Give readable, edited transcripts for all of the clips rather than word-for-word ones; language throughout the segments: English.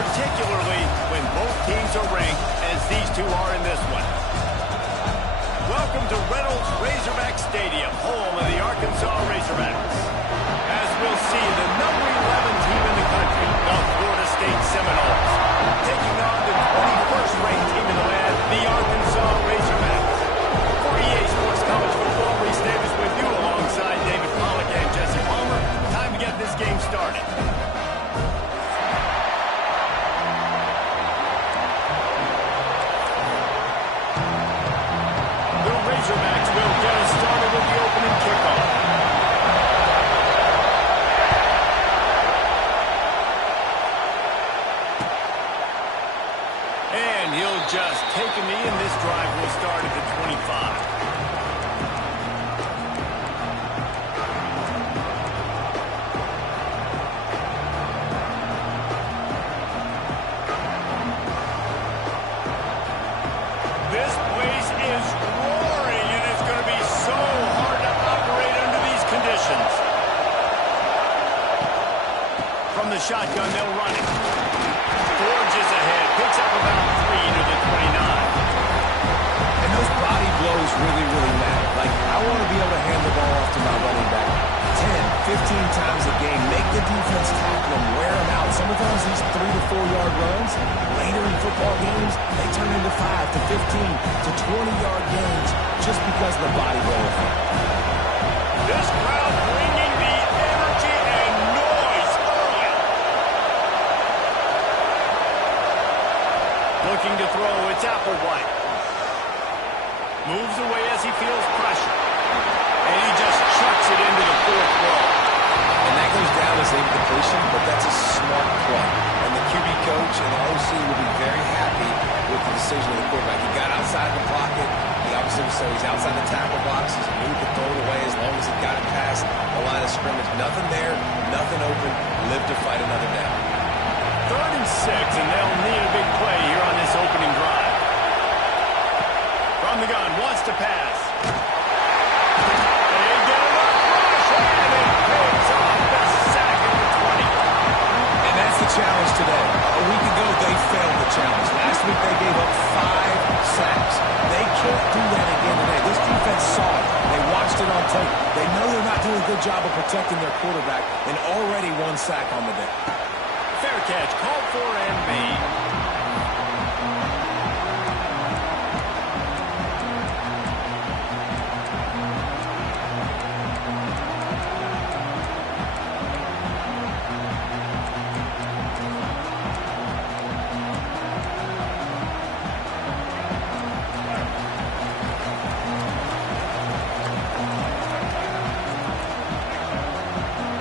particularly when both teams are ranked as these two are in this one. Welcome to Reynolds Razorback Stadium, home of the Arkansas Razorbacks. As we'll see, the number 11 team in the country, the Florida State Seminoles, taking on the 21st ranked team in the land, the Arkansas Razorbacks. For EA Sports College Football, Reese Davis with you alongside David Pollack and Jesse Palmer. Time to get this game started. The Razorbacks will get us started with the opening kickoff. And he'll just take a knee, and this drive will start at the 25. This place is roaring, and it's going to be so hard to operate under these conditions. From the shotgun, they'll run it. Forges ahead, picks up about 3 to the 29. And those body blows really, really matter. Like, I want to be able to hand the ball off to my running back 10, 15 times a game. Make the defense tackle him, wear him out. Sometimes these 3 to 4 yard runs, later in football games, they turn into 5 to 15 to 20-yard games just because of the body blow effect. This crowd bringing the energy and noise early. Looking to throw, it's Applewhite. Moves away as he feels pressure. And he just chucks it into the fourth row. And that goes down as incompletion, but that's a smart play. And the QB coach and the OC will be very happy with the decision of the quarterback. He got outside the pocket. He obviously was so he's outside the tackle box. He knew he could throw it away as long as he got it past the line of scrimmage. Nothing there, nothing open. Live to fight another down. 3rd and 6, and they'll need a big play here on this opening drive. From the gun, wants to pass. They get it up, rush, and it pays off the sack at the 20. And that's the challenge today. A week ago, they failed the challenge. Last week, they gave up 5 sacks. They can't do that again today. This defense saw it. They watched it on tape. They know they're not doing a good job of protecting their quarterback, and already 1 sack on the day. Fair catch, called for and made.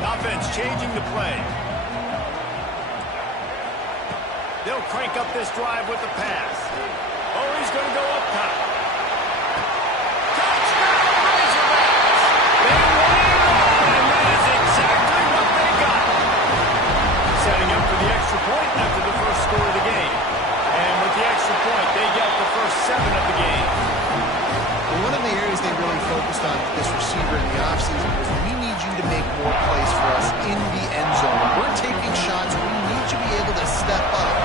Offense changing the play. They'll crank up this drive with the pass. Oh, he's going to go up top. Touchdown, Razorbacks! They land on, and that is exactly what they got. Setting up for the extra point after the first score of the game. And with the extra point, they get the first 7 of the game. Well, one of the areas they really focused on with this receiver in the offseason was we need you to make more plays for us in the end zone. When we're taking shots, we need you to be able to step up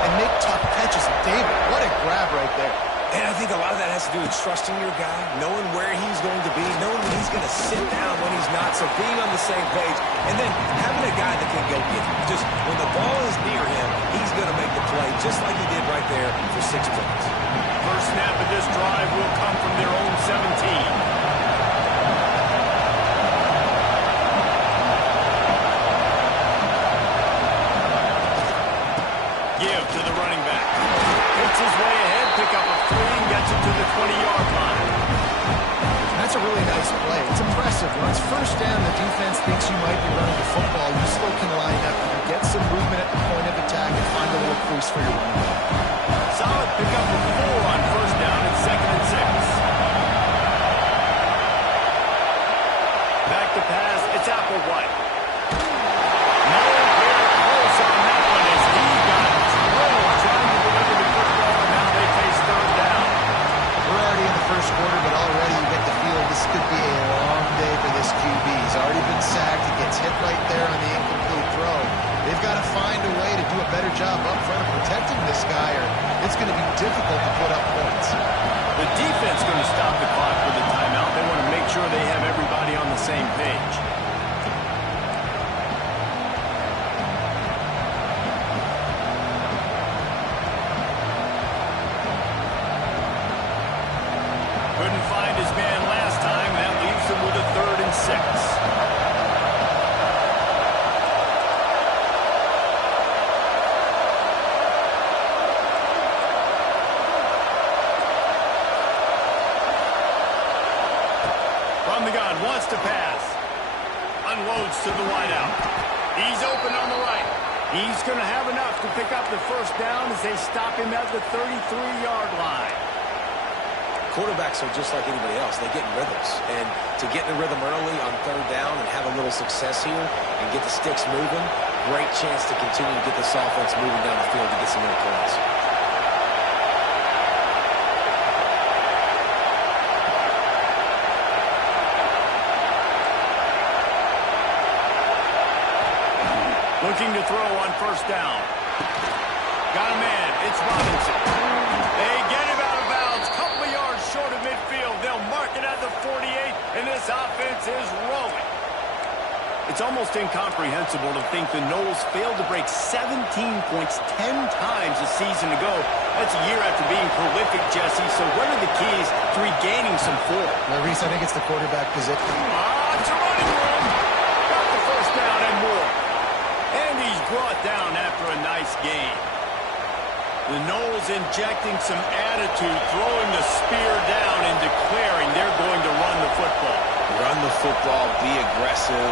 and make tough catches. David, what a grab right there. And I think a lot of that has to do with trusting your guy, knowing where he's going to be, knowing when he's going to sit down when he's not, so being on the same page, and then having a guy that can go get him. Just when the ball is near him, he's going to make the play, just like he did right there for 6 points. First snap of this drive will come from their own 17. Give to the running back. Picks his way ahead, pick up a 3, and gets it to the 20-yard line. That's a really nice play. It's impressive. When it's first down, the defense thinks you might be running the football. You still can line up and get some movement at the point of attack and find a little crease for your running back. Solid pickup of 4 on first down and 2nd and 6. Back to pass, it's Applewhite. Nowhere close on that one as he got drilled trying to deliver the football, and now they face 3rd down. We're already in the first quarter, but already you get the feel this could be a long day for this QB. He's already been sacked. He gets hit right there on the incomplete throw. They've got to find a way to do a better better job up front of protecting this guy, or it's going to be difficult to put up points. The defense going to stop the clock with the timeout. They want to make sure they have everybody on the same page. Couldn't find his man last time. That leaves him with a 3rd and 6. From the gun, wants to pass. Unloads to the wideout. He's open on the right. He's going to have enough to pick up the 1st down as they stop him at the 33-yard line. Quarterbacks are just like anybody else. They get in rhythms. And to get in the rhythm early on 3rd down and have a little success here and get the sticks moving, great chance to continue to get this offense moving down the field to get some more points. Looking to throw on 1st down. Got a man. It's Robinson. They get him out of bounds. Couple of yards short of midfield. They'll mark it at the 48, and this offense is rolling. It's almost incomprehensible to think the Noles failed to break 17 points 10 times a season ago. That's a year after being prolific, Jesse. So what are the keys to regaining some form? Well, Reese, I think it's the quarterback position. It's a running room. Got the 1st down and more. And he's brought down after a nice gain. The Noles injecting some attitude, throwing the spear down and declaring they're going to run the football. Run the football, be aggressive.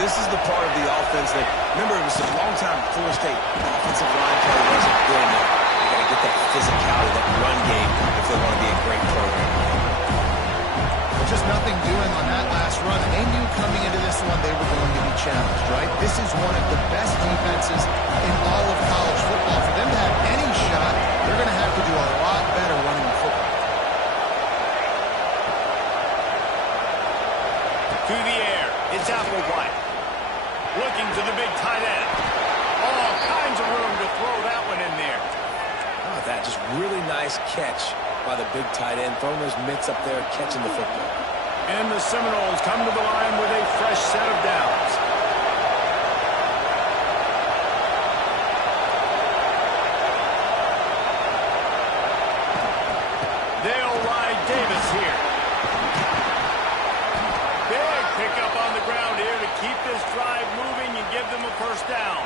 This is the part of the offense that, remember, it was a long time Florida State offensive line play wasn't good enough. They got to get that physicality, that run game, if they want to be a great program. Just nothing doing on that last run. And they knew coming into this one they were going to be challenged, right? This is one of the best defenses in all of college football. For them to have any shot, they're going to have to do a lot better running the football. To the air. It's Applewhite. Looking to the big tight end. All kinds of room to throw that one in there. How about that? Just really nice catch by the big tight end, throwing those mitts up there, catching the football. And the Seminoles come to the line with a fresh set of downs. They'll ride Davis here. Big pickup on the ground here to keep this drive moving and give them a 1st down.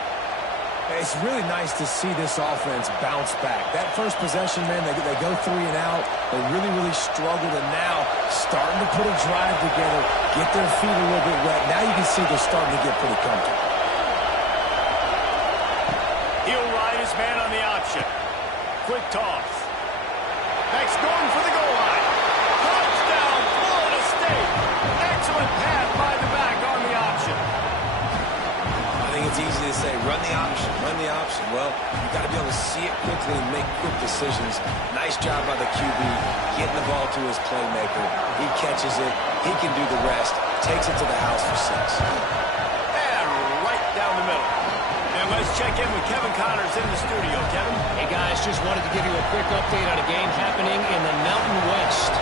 It's really nice to see this offense bounce back. That first possession, man, they go 3 and out. They really struggled, and now starting to put a drive together, get their feet a little bit wet. Now you can see they're starting to get pretty comfortable. He'll ride his man on the option. Quick toss. Next going for the goal line. Touchdown, Florida State. Excellent pass by the back on the option. I think it's easy to say, run the option, run the option. Well, you've got to be able to see it quickly and make quick decisions. Nice job by the QB, getting the ball to his playmaker. He catches it. He can do the rest. Takes it to the house for 6. And right down the middle. And let's check in with Kevin Connors in the studio. Kevin? Hey, guys, just wanted to give you a quick update on a game happening in the Mountain West.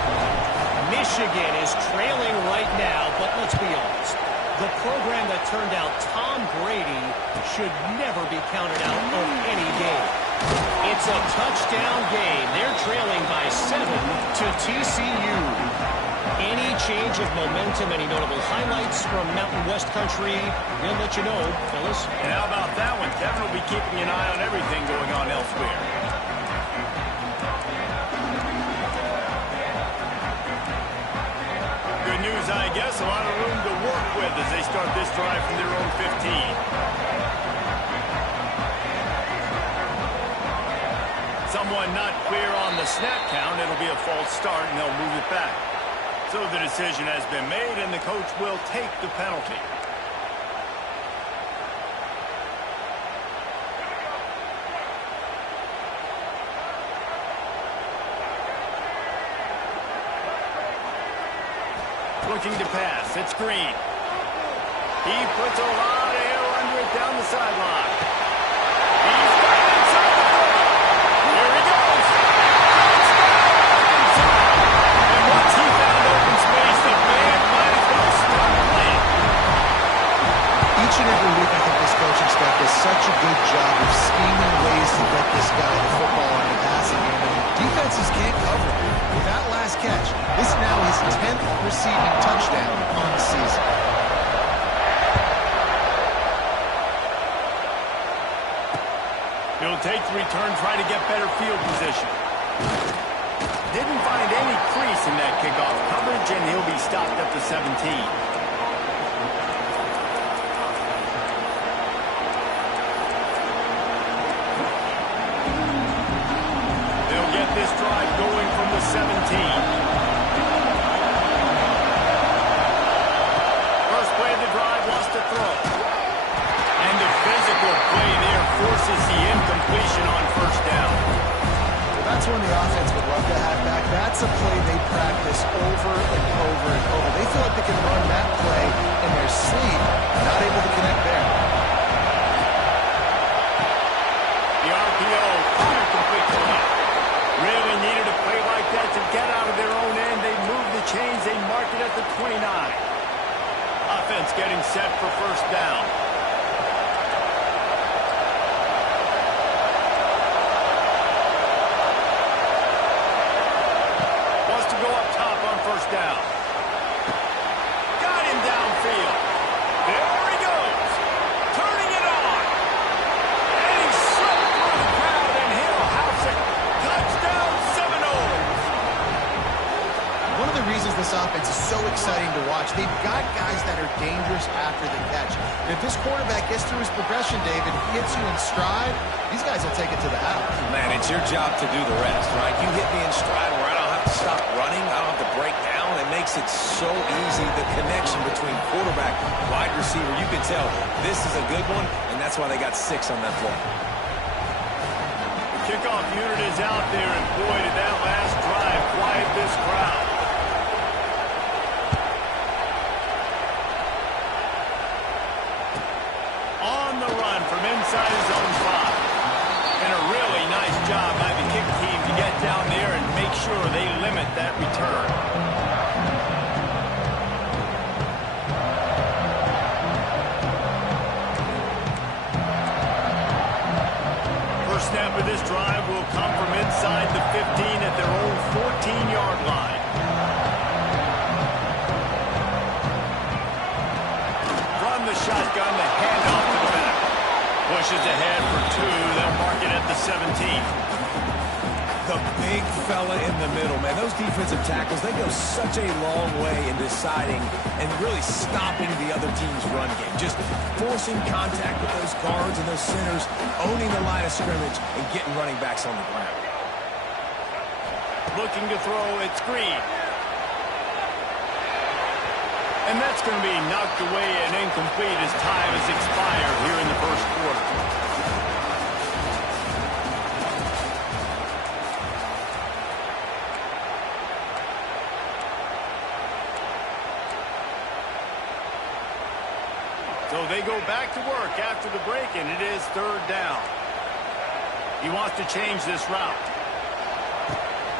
Michigan is trailing right now, but let's be honest. The program that turned out Tom Brady should never be counted out of any game. It's a touchdown game. They're trailing by 7 to TCU. Any change of momentum, any notable highlights from Mountain West country, we'll let you know, fellas. And how about that one? Kevin will be keeping an eye on everything going on elsewhere. Good news, I guess. A lot of room to work with as they start this drive from their own 15. Someone not clear on the snap count. It'll be a false start, and they'll move it back. So the decision has been made, and the coach will take the penalty. Looking to pass. It's Green. He puts a lot of air under it down the sideline. He's got it. return, trying to get better field position. Didn't find any crease in that kickoff coverage, and he'll be stopped at the 17. This drive going from the 17. First play of the drive, lost a throw. And the physical play there forces the incompletion on first down. Well, that's one the offense would love to have back. That's a play they practice over and over and over. They feel like they can run that play in their sleep, not able to connect there. The RPO, complete to the left. Really needed a play like that to get out of their own end. They moved the chains. They marked it at the 29. Offense getting set for first down. Wants to go up top on first down. Got him downfield. There he goes. Turning it on. And he slipped through the crowd, and he'll house it. Touchdown, Seminoles! One of the reasons this offense is so exciting to watch, they've got guys that are dangerous after the catch. And if this quarterback gets through his progression, David, hits you in stride, these guys will take it to the house. Man, it's your job to do the rest, right? You hit me in stride where I don't have to stop running, I don't have to break down. It makes it so easy, the connection between quarterback, wide receiver. You can tell this is a good one, and that's why they got 6 on that play. Kickoff unit is out there, and boy, did that last drive quiet this crowd. On the run from inside his own 5. And a really nice job by the kick team to get down there and make sure they limit that return. First snap of this drive will come from inside the 15 at their own 14-yard line. From the shotgun, the handoff to the back. Pushes ahead for 2. They'll mark it at the 17. The big fella in the middle, man. Those defensive tackles, they go such a long way in deciding and really stopping the other team's run game. Just forcing contact with those guards and those centers, owning the line of scrimmage, and getting running backs on the ground. Looking to throw, it's Green. And that's going to be knocked away and incomplete as time has expired here in the first quarter. So they go back to work after the break, and it is third down. He wants to change this route.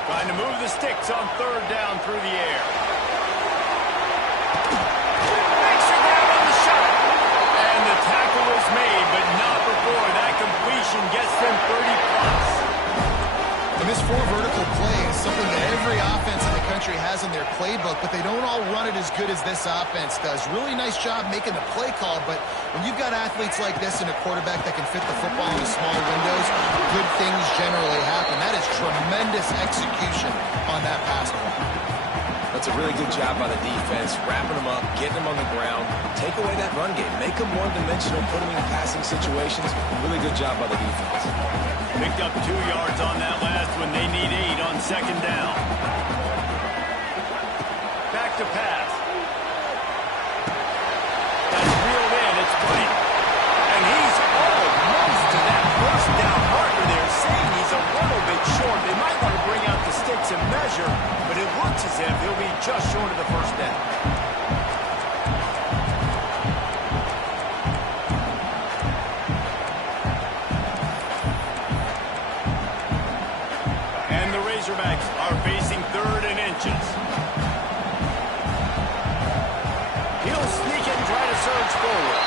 Trying to move the sticks on third down through the air. Makes a grab on the shot. And the tackle is made, but not before that completion gets them 30+. And this 4 vertical play is something that every offense in the country has in their playbook, but they don't all run it as good as this offense does. Really nice job making the play call, but when you've got athletes like this and a quarterback that can fit the football into small windows, good things generally happen. That is tremendous execution on that pass play. That's a really good job by the defense, wrapping them up, getting them on the ground, take away that run game, make them one-dimensional, put them in passing situations. Really good job by the defense. Picked up 2 yards on that last one. They need 8 on second down. Back to pass. That's reeled in. It's Green. And he's almost to that first down marker there, saying he's a little bit short. They might want to bring out the sticks and measure, but it looks as if he'll be just short of the first down. Razorbacks are facing 3rd and inches. He'll sneak and try to surge forward.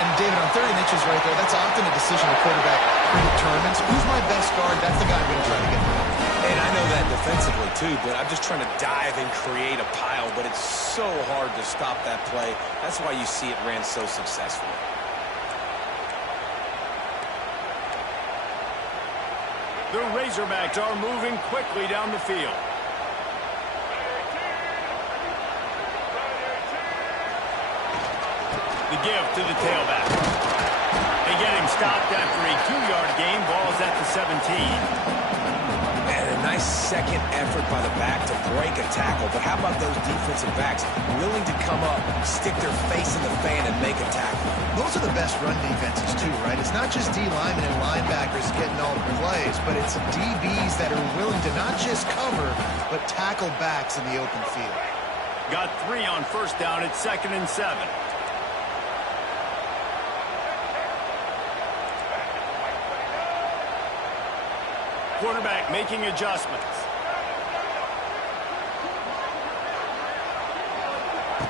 And David, on 3rd and inches right there, that's often a decision a quarterback predetermines. Who's my best guard? That's the guy I'm going to try to get through. And I know that defensively too, but I'm just trying to dive and create a pile, but it's so hard to stop that play. That's why you see it ran so successfully. The Razorbacks are moving quickly down the field. The give to the tailback. They get him stopped after a 2-yard gain. Ball's at the 17. And a nice second effort by the back to break a tackle. But how about those defensive backs willing to come up, stick their face in the fan, and make a tackle? Those are the best run defenses, too, right? It's not just D linemen and linebackers getting all the plays, but it's DBs that are willing to not just cover, but tackle backs in the open field. Got 3 on first down at 2nd and 7. Quarterback making adjustments.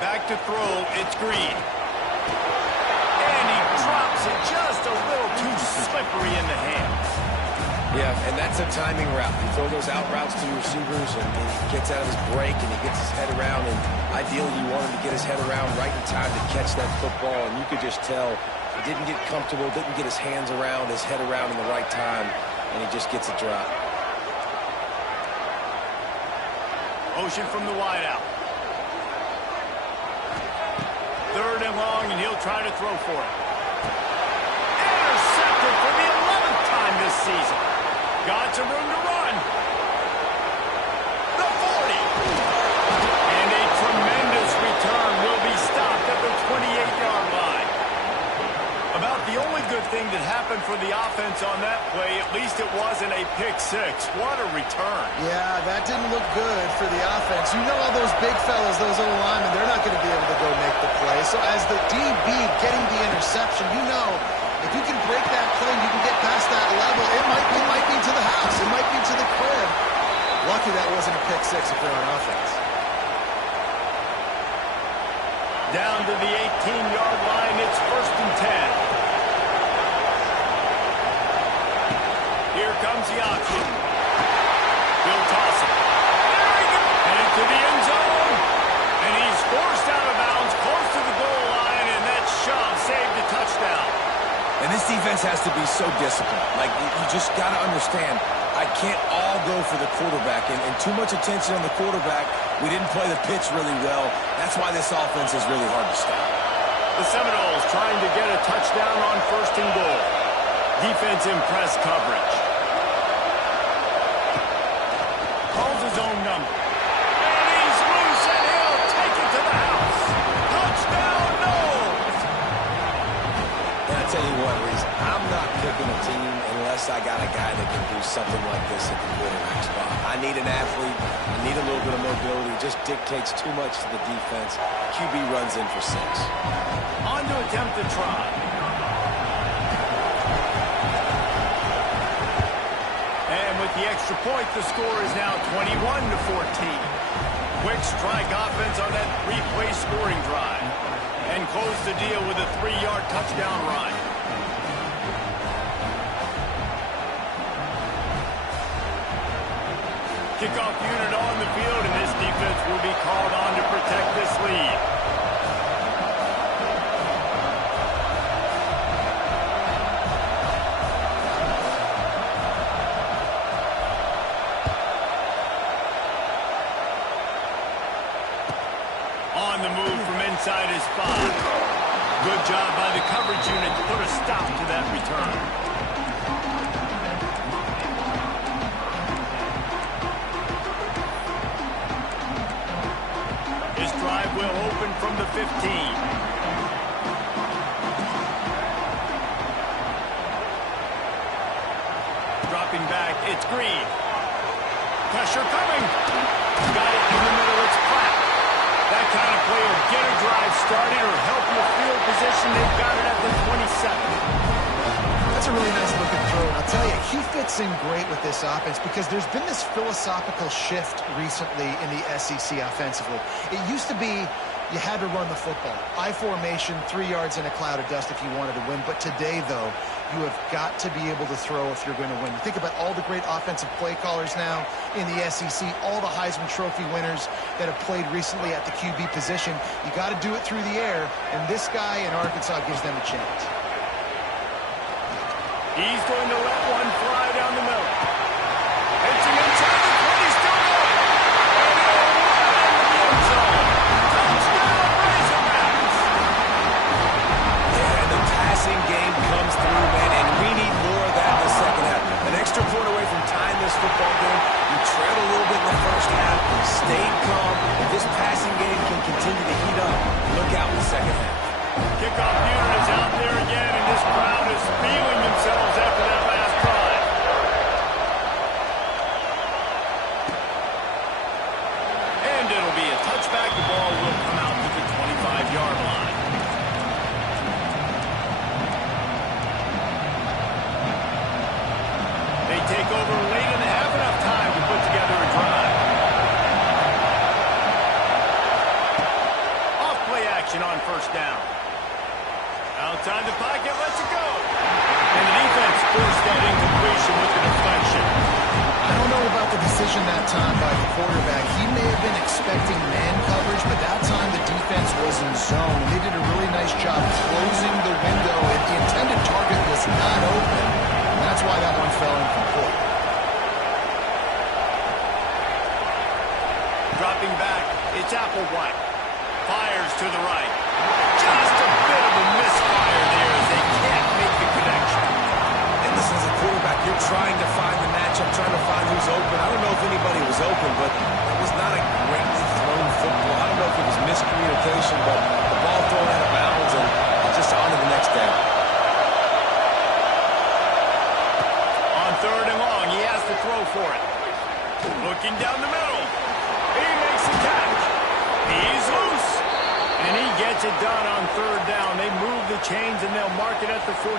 Back to throw, it's Green. And he drops it just a little too slippery in the hands. Yeah, and that's a timing route. You throw those out routes to your receivers, and he gets out of his break, and he gets his head around, and ideally you want him to get his head around right in time to catch that football, and you could just tell he didn't get comfortable, didn't get his hands around, his head around in the right time, and he just gets a drop. Motion from the wideout. 3rd and long, and he'll try to throw for it. Intercepted for the 11th time this season. Got some room to run. The 40. And a tremendous return will be stopped at the 28-yard line. About the only good thing that happened for the offense on that play, at least it wasn't a pick 6. What a return. Yeah, that didn't look good for the offense. You know all those big fellas, those old linemen, they're not going to be able to go make the play. So as the DB getting the interception, you know if you can break that play and you can get past that level, it might be to the house. It might be to the crib. Lucky that wasn't a pick 6 if they're on offense. Down to the 18-yard line, it's 1st and 10. Here comes the option. He'll toss it. There he goes. And into the end zone. And he's forced out of bounds, close to the goal line, and that shove saved a touchdown. And this defense has to be so disciplined. Like, you just got to understand, I can't all go for the quarterback. And too much attention on the quarterback. We didn't play the pitch really well. That's why this offense is really hard to stop. The Seminoles trying to get a touchdown on 1st and goal. Defense in press coverage. Calls his own number. And he's loose, and he'll take it to the house. Touchdown, Noles! And I tell you what, Reese, I'm not picking a team unless I got a guy that can do something like this at the quarterback spot. I need an athlete. I need a little bit of mobility. It just dictates too much to the defense. QB runs in for 6. On to attempt to try. And with the extra point, the score is now 21-14. Quick strike offense on that 3-play scoring drive. And close the deal with a 3-yard touchdown run. Kickoff unit on the field, and this defense will be called on to protect this lead. On the move from inside his 5. Good job by the coverage unit to put a stop to that return. Drive will open from the 15. Dropping back, it's Green. Pressure coming. Got it in the middle, it's Pratt. That kind of play will get a drive started or help your field position. They've got it at the 27. That's a really nice looking throw. I'll tell you, he fits in great with this offense because there's been this philosophical shift recently in the SEC offensively. It used to be you had to run the football. I formation, 3 yards in a cloud of dust if you wanted to win. But today, though, you have got to be able to throw if you're going to win. You think about all the great offensive play callers now in the SEC, all the Heisman Trophy winners that have played recently at the QB position. You got to do it through the air, and this guy in Arkansas gives them a chance. He's going to let one fly down the middle. Outside the pocket, lets it go. And the defense forced that incompletion with the deflection. I don't know about the decision that time by the quarterback. He may have been expecting man coverage, but that time the defense was in zone. They did a really nice job closing the window, and the intended target was not open. And that's why that one fell incomplete. Dropping back, it's Applewhite. Fires to the right. Just a bit of a misfire there as they can't make the connection. And listen, as a quarterback, you're trying to find the matchup, trying to find who's open. I don't know if anybody was open, but it was not a greatly thrown football. I don't know if it was miscommunication, but the ball thrown out of bounds and just on to the next down. On 3rd and long, he has to throw for it. Looking down the middle. He makes the catch. He's loose. And he gets it done on 3rd down. They move the chains, and they'll mark it at the 44.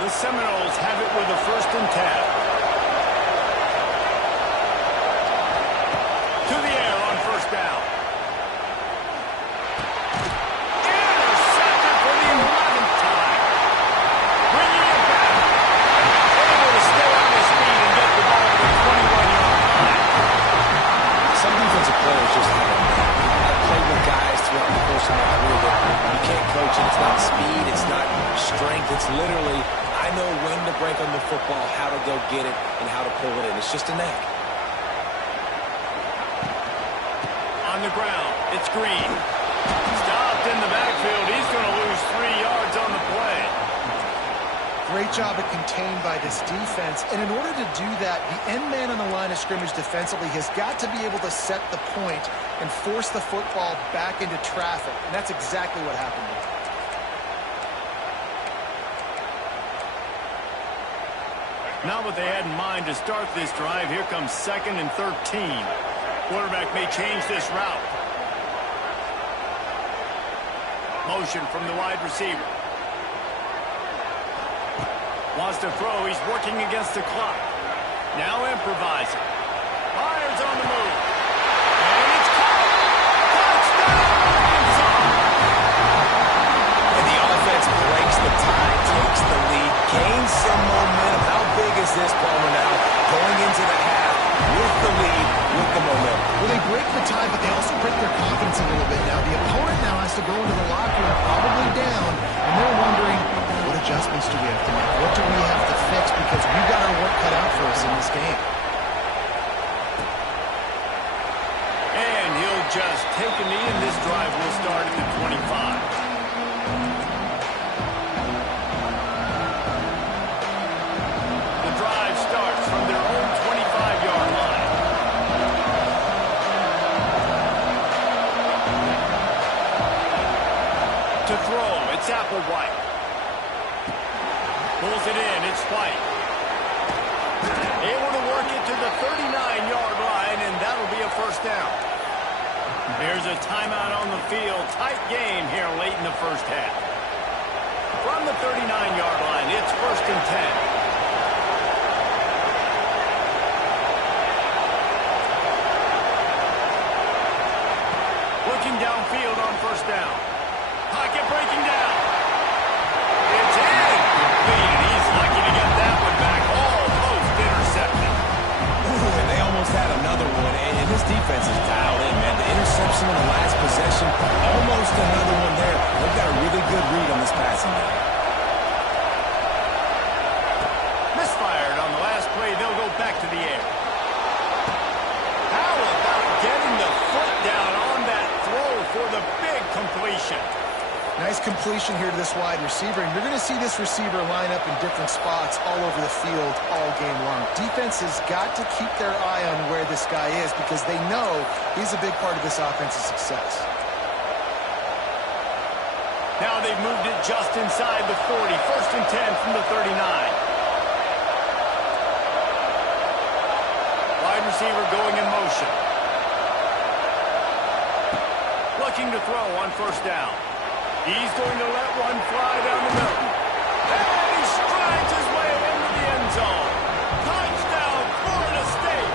The Seminoles have it with a 1st and 10. To the air on 1st down. Intercepted for the 11th time. Bringing it back. Able to stay on his feet and get the ball to the 21-yard line. Some defensive players just have a knack. I've played with guys throughout the course of my career that you can't coach it. It's not speed, it's not strength. It's literally, I know when to break on the football, how to go get it, and how to pull it in. It's just a knack. On the ground, it's Green. Stopped in the backfield. He's going to lose 3 yards on the play. Great job at contained by this defense. And in order to do that, the end man on the line of scrimmage defensively has got to be able to set the point and force the football back into traffic. And that's exactly what happened there. Not what they had in mind to start this drive. Here comes 2nd and 13. Quarterback may change this route. Motion from the wide receiver. Wants to throw. He's working against the clock. Now improvising. Fires on the move. And it's caught. Touchdown, Arkansas! And the offense breaks the tie, takes the lead, gains some momentum. How big is this, Palmer, now? Going into the half with the lead, with the momentum. Well, they break the tie, but they also break their confidence a little bit now. The opponent now has to go into the locker room probably down, and they're wondering, what adjustments do we have to make? What do we have to fix? Because we've got our work cut out for us in this game. And he'll just take a knee, and this drive will start at the 25. The drive starts from their own 25-yard line. To throw, it's Applewhite. Pulls it in, it's White. Able to work it to the 39-yard line, and that'll be a 1st down. There's a timeout on the field. Tight game here late in the 1st half. From the 39-yard line, it's 1st and 10. Looking downfield on 1st down. Pocket breaking down. It's incomplete. He's lucky to get that one back. Almost intercepted. Ooh, and they almost had another one. And this defense is dialed in, man. The interception on the last possession, almost another one there. They've got a really good read on this passing game. Misfired on the last play. They'll go back to the air. How about getting the foot down on that throw for the big completion? Nice completion here to this wide receiver, and you're going to see this receiver line up in different spots all over the field all game long. Defense has got to keep their eye on where this guy is because they know he's a big part of this offense's success. Now they've moved it just inside the 40. 1st and 10 from the 39. Wide receiver going in motion. Looking to throw on 1st down. He's going to let one fly down the middle. And he strides his way into the end zone. Touchdown, Florida State.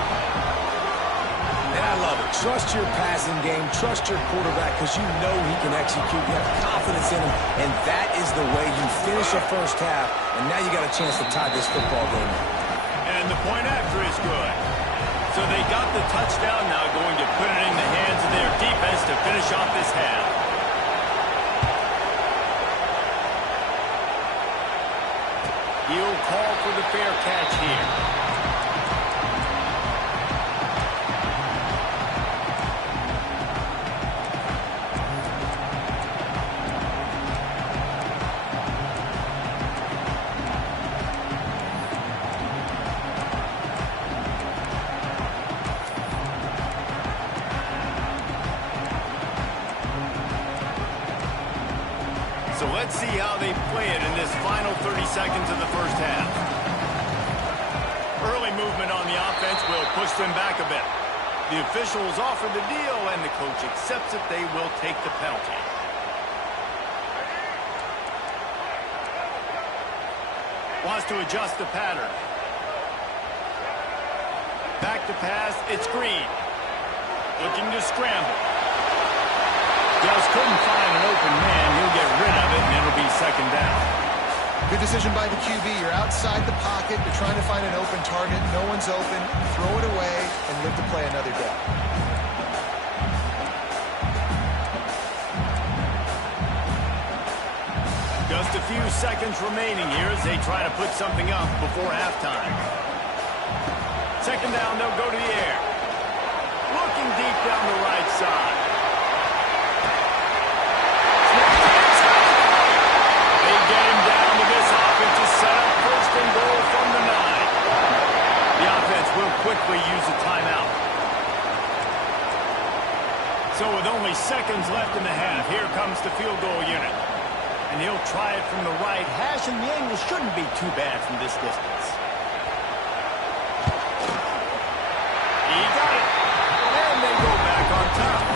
And I love it. Trust your passing game. Trust your quarterback because you know he can execute. You have confidence in him, and that is the way you finish the first half, and now you got a chance to tie this football game up. And the point after is good. So they got the touchdown, now going to put it in the hands of their defense to finish off this half. He'll call for the fair catch here. So let's see how they play it in this final 30 seconds of the first half. Early movement on the offense will push them back a bit. The officials offer the deal, and the coach accepts it. They will take the penalty. Wants to adjust the pattern. Back to pass. It's Green. Looking to scramble. Just couldn't find an open man. He'll get rid of it, and it'll be second down. Good decision by the QB. You're outside the pocket. You're trying to find an open target. No one's open. Throw it away and live to play another day. Just a few seconds remaining here as they try to put something up before halftime. Second down, they'll go to the air. Looking deep down the right side. Quickly use a timeout. So with only seconds left in the half, here comes the field goal unit. And he'll try it from the right hash, and the angle shouldn't be too bad from this distance. He got it. And they go back on top.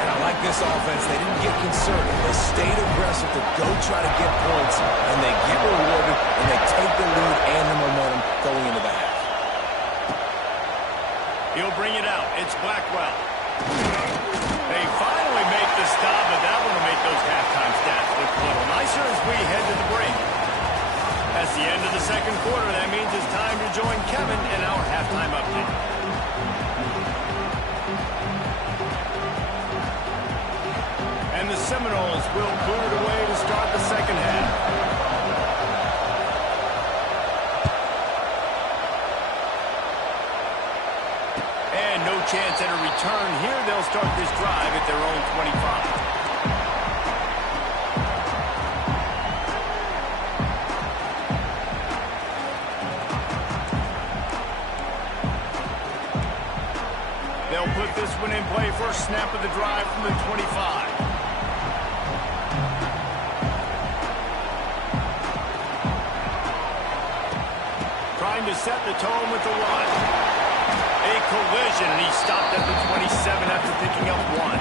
And I like this offense. They didn't get conservative. They stayed aggressive to go try to get points, and they get rewarded, and they take the lead and the momentum going into the half. He'll bring it out. It's Blackwell. They finally make the stop, but that one will make those halftime stats look a little nicer as we head to the break. That's the end of the second quarter. That means it's time to join Kevin in our halftime update. And the Seminoles will boot it away to start the second half. Chance at a return here. They'll start this drive at their own 25. They'll put this one in play. First snap of the drive from the 25. Trying to set the tone with the one. A collision, and he stopped at the 27 after picking up one.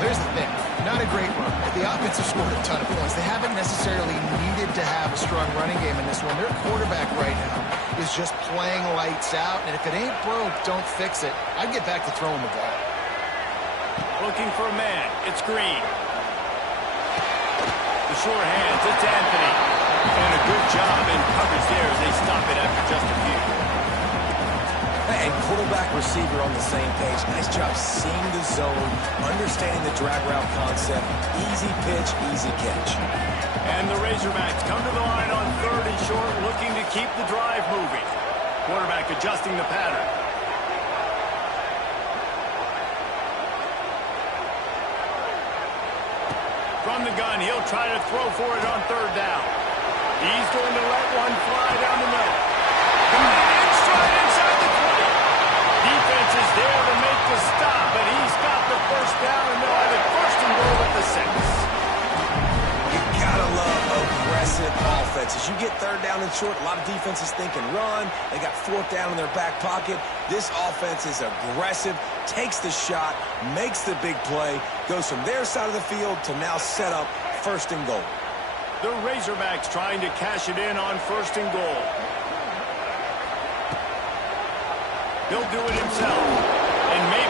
There's the thing. Not a great run. The offense has scored a ton of points. They haven't necessarily needed to have a strong running game in this one. Their quarterback right now is just playing lights out, and if it ain't broke, don't fix it. I'd get back to throwing the ball. Looking for a man. It's Green. The short hands. It's Anthony. And a good job in coverage there as they stop it after just a few. And quarterback receiver on the same page. Nice job seeing the zone, understanding the drag route concept. Easy pitch, easy catch. And the Razorbacks come to the line on 3rd and short, looking to keep the drive moving. Quarterback adjusting the pattern. From the gun, he'll try to throw for it on 3rd down. He's going to let one fly down the middle. Straight inside the 20. Defense is there to make the stop, but he's got the first down, and they'll have it 1st and goal at the 6. You gotta love aggressive offense. As you get 3rd down and short, a lot of defenses thinking run. They got 4th down in their back pocket. This offense is aggressive, takes the shot, makes the big play, goes from their side of the field to now set up 1st and goal. The Razorbacks trying to cash it in on 1st and goal. He'll do it himself.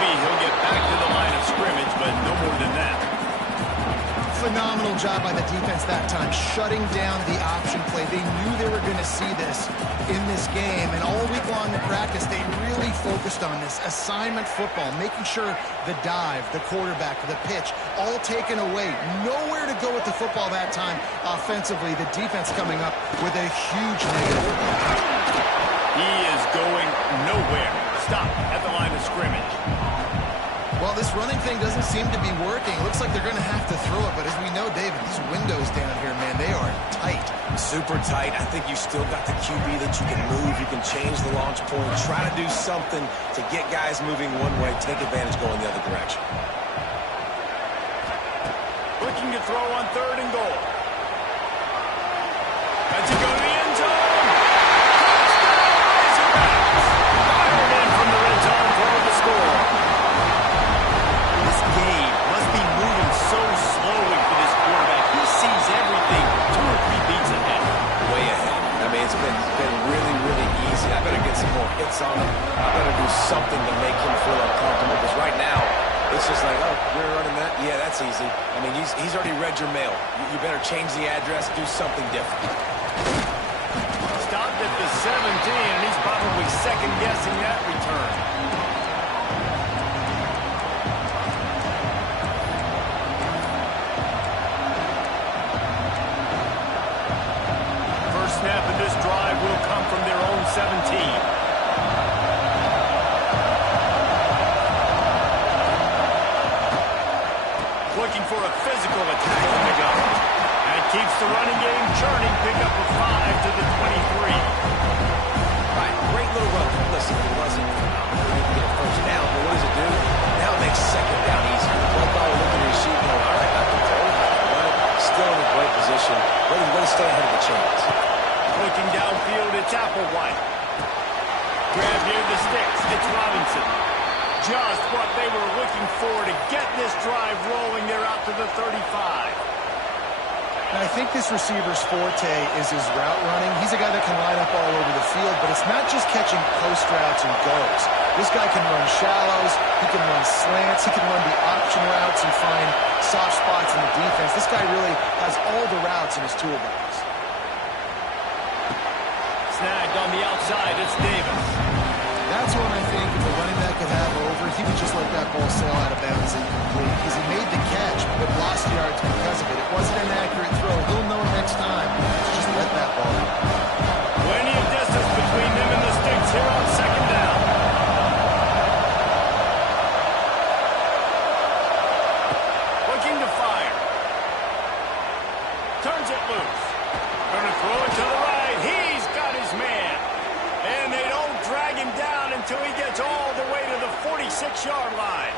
Maybe he'll get back to the line of scrimmage, but no more than that. Phenomenal job by the defense that time, shutting down the option play. They knew they were going to see this in this game, and all week long in practice, they really focused on this assignment football, making sure the dive, the quarterback, the pitch, all taken away. Nowhere to go with the football that time offensively. The defense coming up with a huge negative. He is going nowhere. Stop at the line of scrimmage. Well, this running thing doesn't seem to be working. Looks like they're going to have to throw it, but as we know, David, these windows down here, man, they are tight. Super tight. I think you still got the QB that you can move. You can change the launch point. Try to do something to get guys moving one way, take advantage going the other direction. Looking to throw on 3rd and goal. That's to go to the end zone. Fired in from the red zone for the score. This game must be moving so slowly for this quarterback. He sees everything 2 or 3 beats ahead. Way ahead. I mean, it's been really, really easy. I better get some more hits on him. I better do something to make him feel uncomfortable, because right now, it's just like, oh, you're running that? Yeah, that's easy. I mean, he's already read your mail. You better change the address, do something different. Stopped at the 17, and he's probably second-guessing that return. First snap of this drive will come from their own 17. Looking for a physical attack from the gun. That keeps the running game churning. Pick up a 5 to the 23. Right, great little run. Listen, it wasn't get a first down, but what does it do? Now it makes second down easier. One guy looking at his sheet going, all right, I can throw it, I can run it. Still in a great position. Ready to stay ahead of the chains. Looking downfield, it's Applewhite. Grab near the sticks. It's Robinson. Just what they were looking for to get this drive rolling. They're out to the 35. And I think this receiver's forte is his route running. He's a guy that can line up all over the field, but it's not just catching post routes and goes. This guy can run shallows, he can run slants, he can run the option routes and find soft spots in the defense. This guy really has all the routes in his toolbox. Snagged on the outside, it's Davis. That's one I think if the running back could have over, he would just let that ball sail out of bounds incomplete, because he made the catch but lost yards because of it. It wasn't an accurate throw. He'll know next time to just let that ball out. Plenty of distance between them and the sticks here on second down. Looking to fire. Turns it loose. Gonna throw it to the right. He's got his man. And they don't drag him down until he gets all the way to the 46-yard line.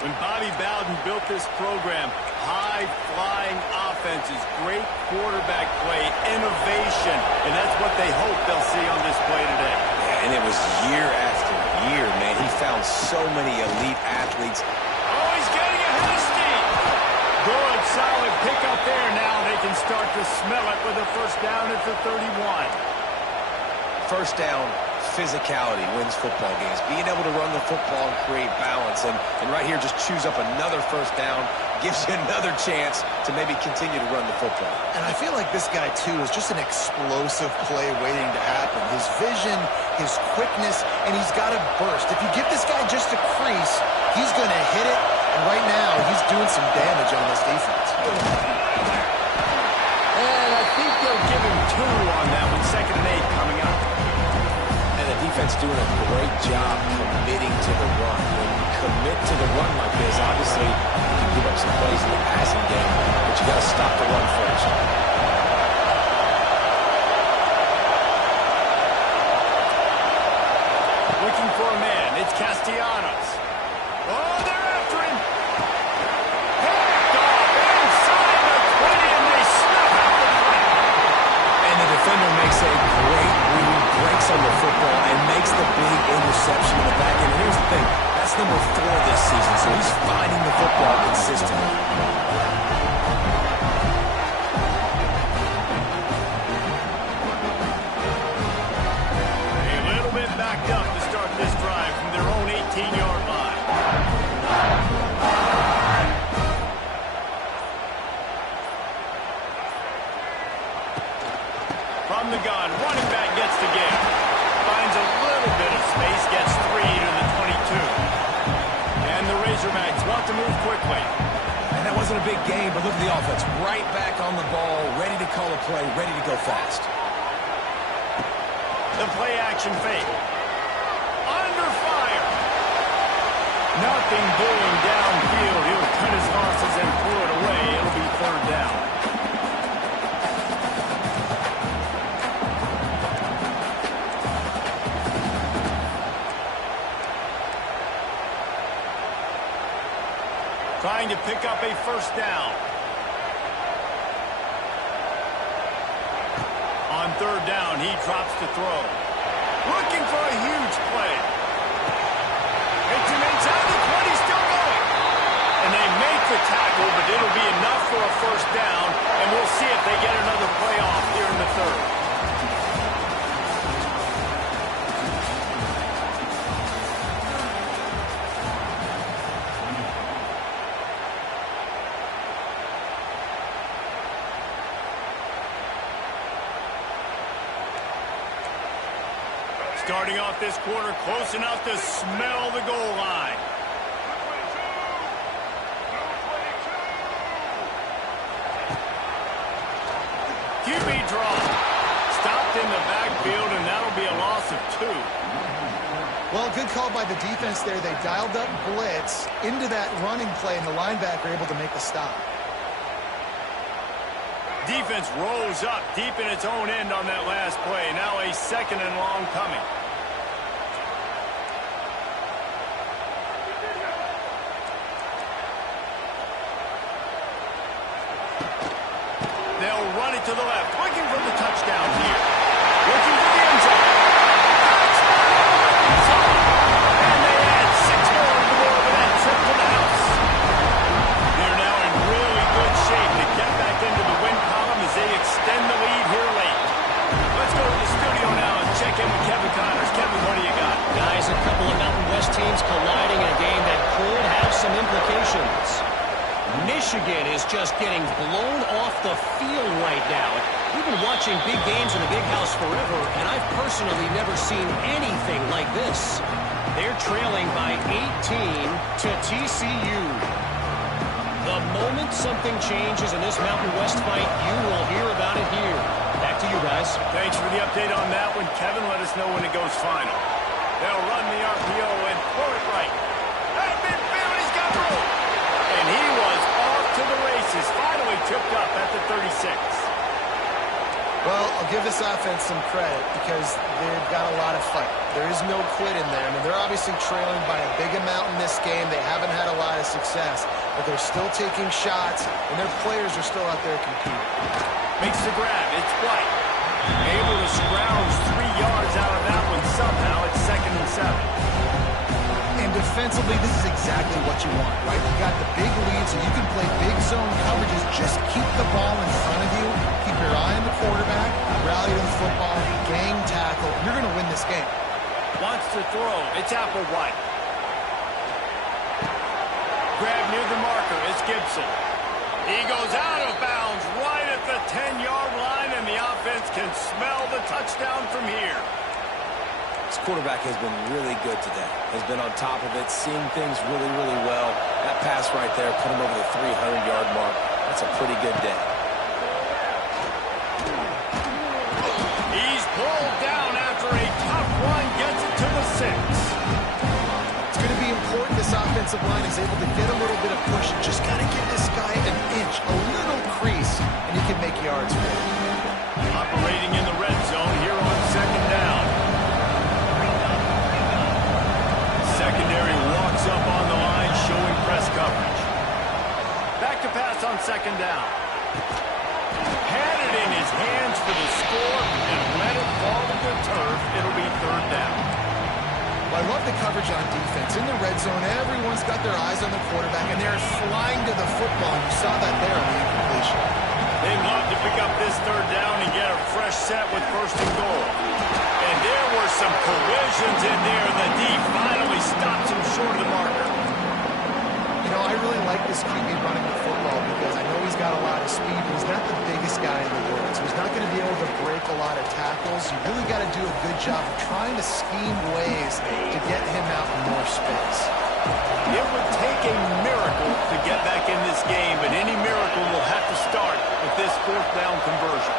When Bobby Bowden built this program, high-flying offenses, great quarterback play, innovation, and that's what they hope they'll see on display today. Yeah, and it was year after year, man. He found so many elite athletes. Oh, he's getting ahead of steam. Good, solid pickup there. Now they can start to smell it with a first down at the 31. First down, physicality wins football games. Being able to run the football and create balance. And right here, just choose up another first down, gives you another chance to maybe continue to run the football. And I feel like this guy, too, is just an explosive play waiting to happen. His vision, his quickness, and he's got a burst. If you give this guy just a crease, he's going to hit it. And right now, he's doing some damage on this defense. And I think they'll give him 2 on that one. 2nd and 8 coming up. Defense doing a great job committing to the run. When you commit to the run like this, obviously you can give up some plays in the passing game, but you got to stop the run first. Looking for a man. It's Castellanos. Oh, they're after him. Picked off inside the 20, and they snap out the play. And the defender makes a great read, breaks on the football, and makes the big interception in the back end. Here's the thing. That's number 4 this season, so he's finding the football consistently. A little bit backed up to start this drive from their own 18-yard line. wasn't a big game, but look at the offense. Right back on the ball, ready to call a play, ready to go fast. The play action fake. Under fire. Nothing doing downfield. He'll cut his losses and throw it away. It'll be third down. Trying to pick up a first down. On third down, he drops to throw. Looking for a huge play. It's him inside the 20, still going. And they make the tackle, but it'll be enough for a first down, and we'll see if they get another play off here in the third. Starting off this quarter close enough to smell the goal line. QB draw. Stopped in the backfield, and that'll be a loss of 2. Well, good call by the defense there. They dialed up blitz into that running play, and the linebacker able to make the stop. Defense rose up deep in its own end on that last play. Now a second and long coming. They'll run it to the left, looking for the touchdown here. Looking for the end zone. And they add 6 more to the board with that trip to the house. They're now in really good shape to get back into the win column as they extend the lead here late. Let's go to the studio now and check in with Kevin Connors. Kevin, what do you got? Guys, a couple of Mountain West teams colliding in a game that could have some implications. Michigan is just getting blown off the field right now. We've been watching big games in the Big House forever, and I've personally never seen anything like this. They're trailing by 18 to TCU. The moment something changes in this Mountain West fight, you will hear about it here. Back to you guys. Thanks for the update on that one, Kevin. Let us know when it goes final. They'll run the RPO and throw it right. That midfield, he's got room. And he was off to the races. Finally tripped up at the 36. Well, I'll give this offense some credit because they've got a lot of fight. There is no quit in them, and they're obviously trailing by a big amount in this game. They haven't had a lot of success, but they're still taking shots, and their players are still out there competing. Makes the grab. It's White. Able to scrounge 3 yards out of that one somehow. It's 2nd and 7. And defensively, this is exactly what you want, right? You got the big lead, so you can play big zone coverages. Just keep the ball in front of you. Keep your eye on the quarterback. Rally to the football. Gang tackle. You're going to win this game. Wants to throw. It's Applewhite. Grab near the marker. It's Gibson. He goes out of bounds right at the 10-yard line, and the offense can smell the touchdown from here. This quarterback has been really good today. Has been on top of it, seeing things really, really well. That pass right there put him over the 300-yard mark. That's a pretty good day. He's pulled down after a tough run, gets it to the 6. It's going to be important this offensive line is able to get a little bit of push. You just got to give this guy an inch, a little crease, and he can make yards for it. Operating in the red zone here on 2nd down. Secondary walks up on the line, showing press coverage. Back to pass on 2nd down. Had it in his hands for the score and let it fall to the turf. It'll be 3rd down. Well, I love the coverage on defense. In the red zone, everyone's got their eyes on the quarterback, and they're flying to the football. You saw that there on the incompletion. They'd love to pick up this 3rd down and get a fresh set with 1st and goal. And there were some collisions in there. The D finally stops him short of the marker. You know, I really like this QB running the football because I know he's got a lot of speed, but he's not the biggest guy in the world. So he's not going to be able to break a lot of tackles. You really got to do a good job of trying to scheme ways to get him out in more space. It would take a miracle to get back in this game, but any miracle will have to start with this fourth down conversion.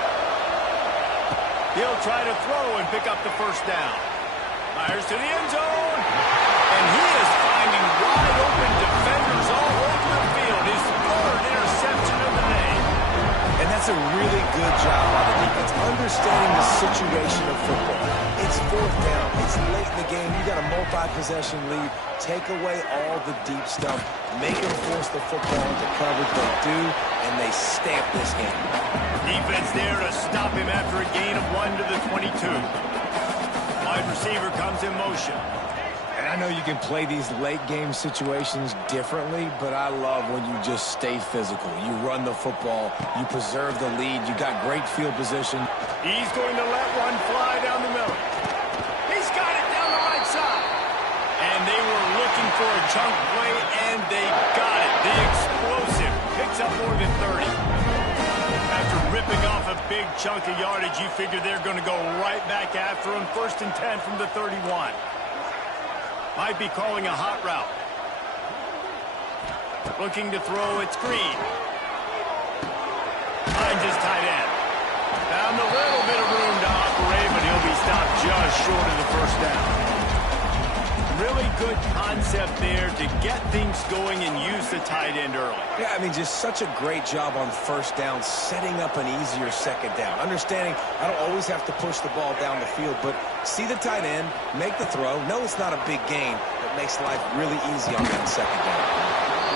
He'll try to throw and pick up the first down. Fires to the end zone. And he is finding wide open defenders all over the field. His third interception of the day. And that's a really good job by the defense, understanding the situation of football. It's fourth down. It's late in the game. You got a multi-possession lead. Take away all the deep stuff. Make them force the football into coverage. They do, and they stamp this game. Defense there to stop him after a gain of 1 to the 22. Wide receiver comes in motion. And I know you can play these late game situations differently, but I love when you just stay physical. You run the football, you preserve the lead, you got great field position. He's going to let one fly down the middle. He's got it down the right side. And they were looking for a chunk play, and they got it. The explosive picks up more than 30. After ripping off a big chunk of yardage, you figure they're going to go right back after him. 1st and 10 from the 31. Might be calling a hot route. Looking to throw, it's Green. Finds his tight end. Found a little bit of room to operate, but he'll be stopped just short of the first down. Really good concept there to get things going and use the tight end early. Yeah, I mean, just such a great job on first down, setting up an easier second down. Understanding I don't always have to push the ball down the field, but see the tight end, make the throw. No, it's not a big gain, but makes life really easy on that second down.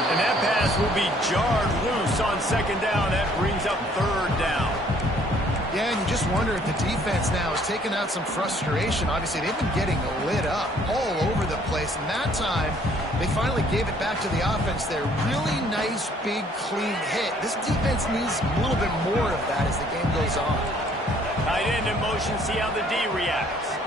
And that pass will be jarred loose on second down. That brings up 3rd down. Yeah, and you just wonder if the defense now is taking out some frustration. Obviously, they've been getting lit up all over the place. And that time, they finally gave it back to the offense there. Really nice, big, clean hit. This defense needs a little bit more of that as the game goes on. Tight end in motion, see how the D reacts.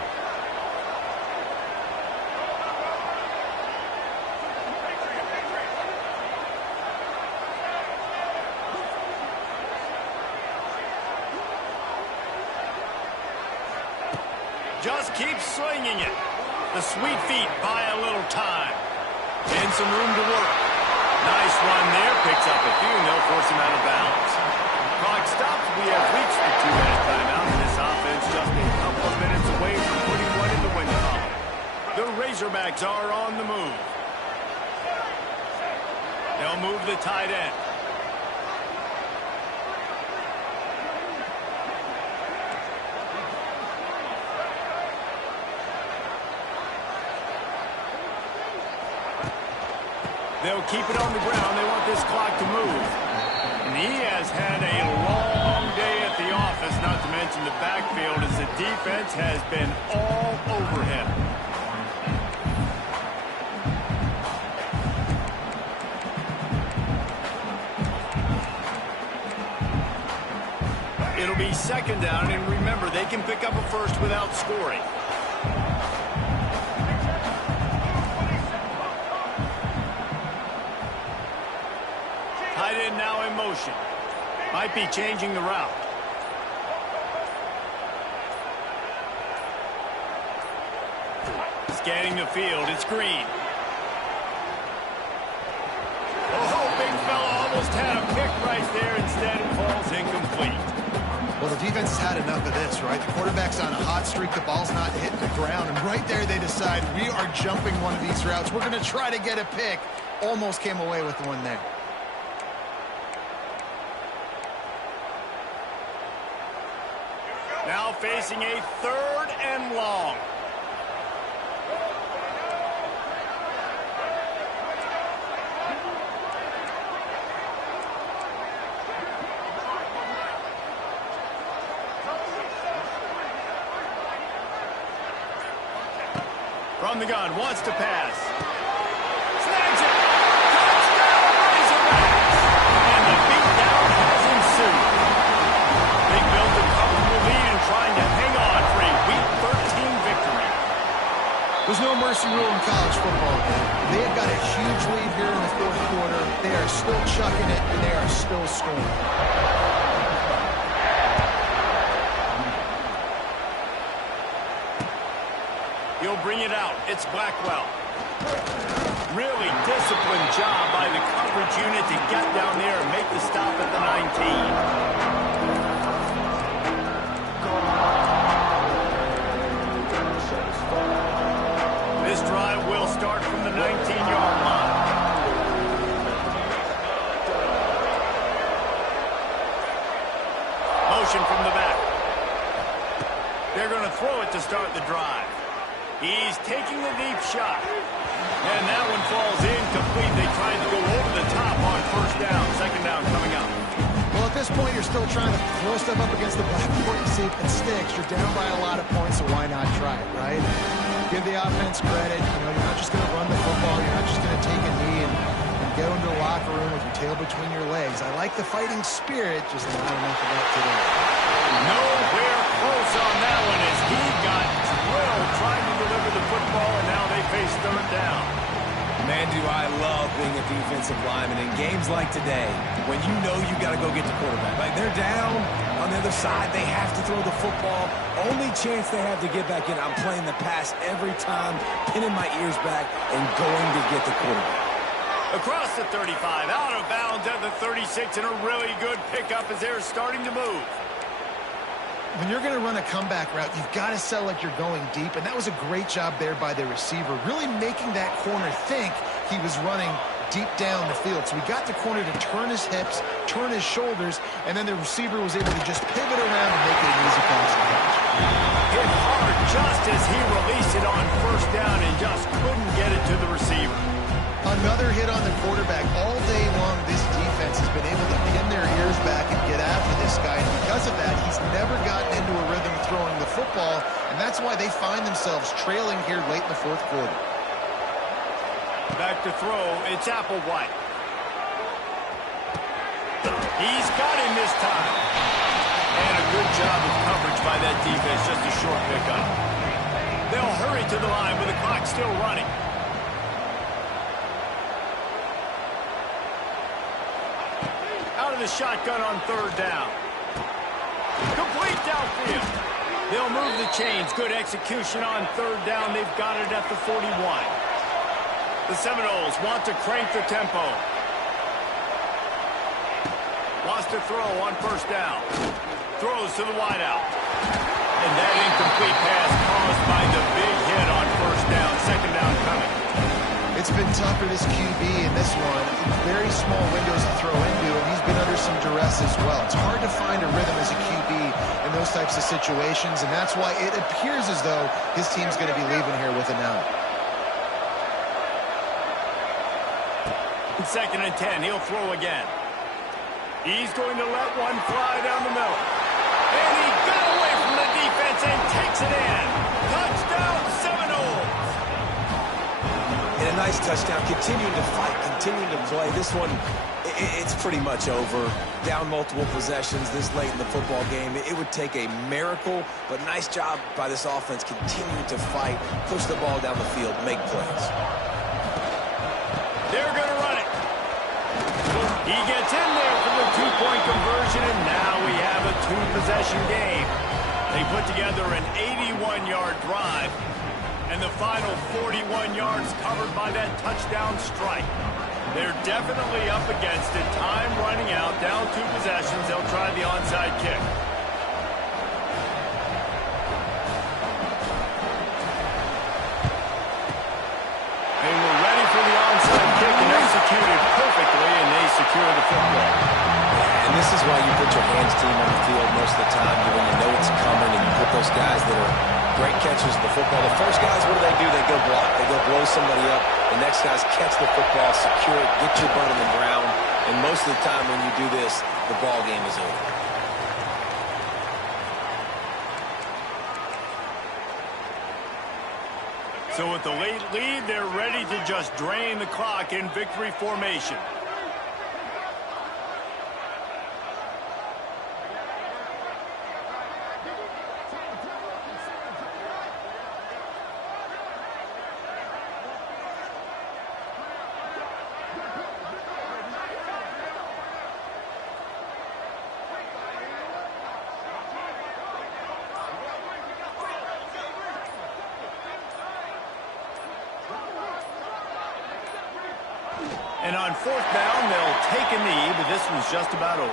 Just keep slinging it. The sweet feet buy a little time. And some room to work. Nice run there. Picks up a few, and they'll force him out of bounds. Clock stops. We have reached the 2-minute timeout. And this offense just a couple of minutes away from putting one in the win column. The Razorbacks are on the move. They'll move the tight end. They'll keep it on the ground. They want this clock to move. And he has had a long day at the office, not to mention the backfield, as the defense has been all over him. It'll be second down, and remember, they can pick up a first without scoring. Tight end now in motion. Might be changing the route. Scanning the field, it's Green. Oh, big fella almost had a pick right there. Instead, it falls incomplete. Well, the defense has had enough of this, right? The quarterback's on a hot streak. The ball's not hitting the ground. And right there, they decide, we are jumping one of these routes. We're going to try to get a pick. Almost came away with one there. Now facing a 3rd and long. From the gun, wants to pass. Snags it! Touchdown, Razorbacks! And the beatdown has ensued. They built a comfortable lead and trying to hang on for a Week 13 victory. There's no mercy rule in college football, man. They have got a huge lead here in the 4th quarter. They are still chucking it, and they are still scoring. He'll bring it out. It's Blackwell. Really disciplined job by the coverage unit to get down there and make the stop at the 19. This drive will start from the 19-yard line. Motion from the back. They're going to throw it to start the drive. He's taking the deep shot. And that one falls incomplete. They tried to go over the top on first down. Second down coming up. Well, at this point, you're still trying to throw stuff up against the blackboard and see if it sticks. You're down by a lot of points, so why not try it, right? Give the offense credit. You know, you're not just going to run the football. You're not just going to take a knee and go into the locker room with your tail between your legs. I like the fighting spirit, just not enough of that today. Nowhere close on that one as he got drilled trying to deliver the football, and now they face third down. Man, do I love being a defensive lineman in games like today when you know you got to go get the quarterback. Like, they're down on the other side. They have to throw the football. Only chance they have to get back in. I'm playing the pass every time, pinning my ears back and going to get the quarterback. Across the 35, out of bounds at the 36, and a really good pickup as they're starting to move. When you're going to run a comeback route, you've got to sell like you're going deep, and that was a great job there by the receiver, really making that corner think he was running deep down the field. So we got the corner to turn his hips, turn his shoulders, and then the receiver was able to just pivot around and make it an easy pass to catch. Hit hard just as he released it on first down and just couldn't get it to the receiver. Another hit on the quarterback. All day long, this defense has been able to pin their ears back and get after this guy. And because of that, he's never gotten into a rhythm throwing the football, and that's why they find themselves trailing here late in the fourth quarter. Back to throw, it's Applewhite. He's got him this time. And a good job of coverage by that defense, just a short pickup. They'll hurry to the line with the clock still running. Out of the shotgun on third down. Complete downfield. They'll move the chains. Good execution on third down. They've got it at the 41. The Seminoles want to crank the tempo. Wants to throw on first down. Throws to the wideout. And that incomplete pass caused by the big hit on first down. Second down coming. It's been tough for this QB in this one. Very small windows to throw into, and he's been under some duress as well. It's hard to find a rhythm as a QB in those types of situations, and that's why it appears as though his team's going to be leaving here with an out. Second and 10, he'll throw again. He's going to let one fly down the middle. And he got away from the defense and takes it in. Touchdown, Seminoles! And a nice touchdown, continuing to fight, continuing to play. This one, it's pretty much over. Down multiple possessions this late in the football game. It would take a miracle, but nice job by this offense continuing to fight, push the ball down the field, make plays. They're going to run it. He gets in there for the two-point conversion, and now we have a two-possession game. They put together an 81-yard drive, and the final 41 yards covered by that touchdown strike. They're definitely up against it. Time running out, down two possessions. They'll try the onside kick. They were ready for the onside kick and executed perfectly, and they secure the football. And this is why you put your hands team on the field most of the time when you know it's coming, and you put those guys that are great catchers of the football. The first guys, what do? They go block. They go blow somebody up. The next guys catch the football, secure it, get your butt on the ground. And most of the time when you do this, the ball game is over. So with the late lead, they're ready to just drain the clock in victory formation. And on fourth down, they'll take a knee, but this one's just about over.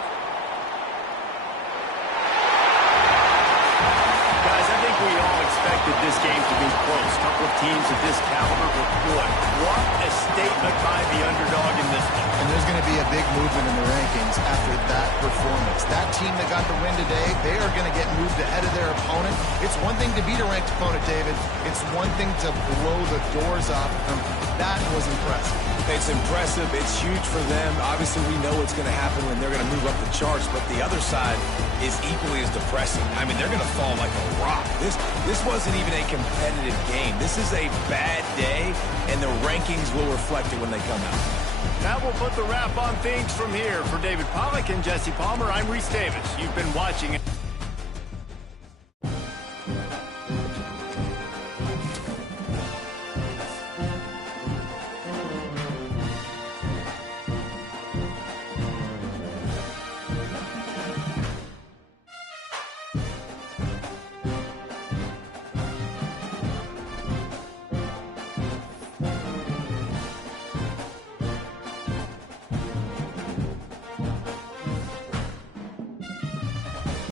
Guys, I think we all expected this game to be close. A couple of teams of this caliber, but boy, what a statement by the underdog in this one. And there's going to be a big movement in the rankings after that performance. That team that got the win today, they are going to get moved ahead of their opponent. It's one thing to beat a ranked opponent, David. It's one thing to blow the doors off them. That was impressive. It's impressive. It's huge for them. Obviously, we know what's going to happen when they're going to move up the charts, but the other side is equally as depressing. I mean, they're going to fall like a rock. This wasn't even a competitive game. This is a bad day, and the rankings will reflect it when they come out. That will put the wrap on things from here. For David Pollack and Jesse Palmer, I'm Reese Davis. You've been watching